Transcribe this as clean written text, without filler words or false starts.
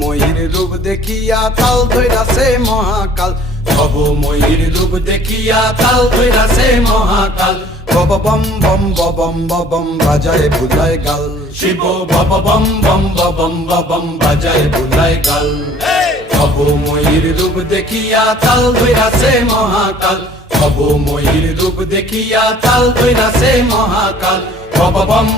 ময়ূর রূপ দেখিয়া তাল ধইরাছে মহাকাল, ভব ময়ূর রূপ দেখিয়া তাল ধইরাছে মহাকাল। Bob bomb bomb bomb bomb বাজায় বুলায় গাল, Shiva Bob bomb bomb bomb বাজায় বুলায় গাল। ভব ময়ূর রূপ দেখিয়া তাল ধইরাছে মহাকাল, ভব ময়ূর রূপ দেখিয়া তাল ধইরাছে মহাকাল। Bob bomb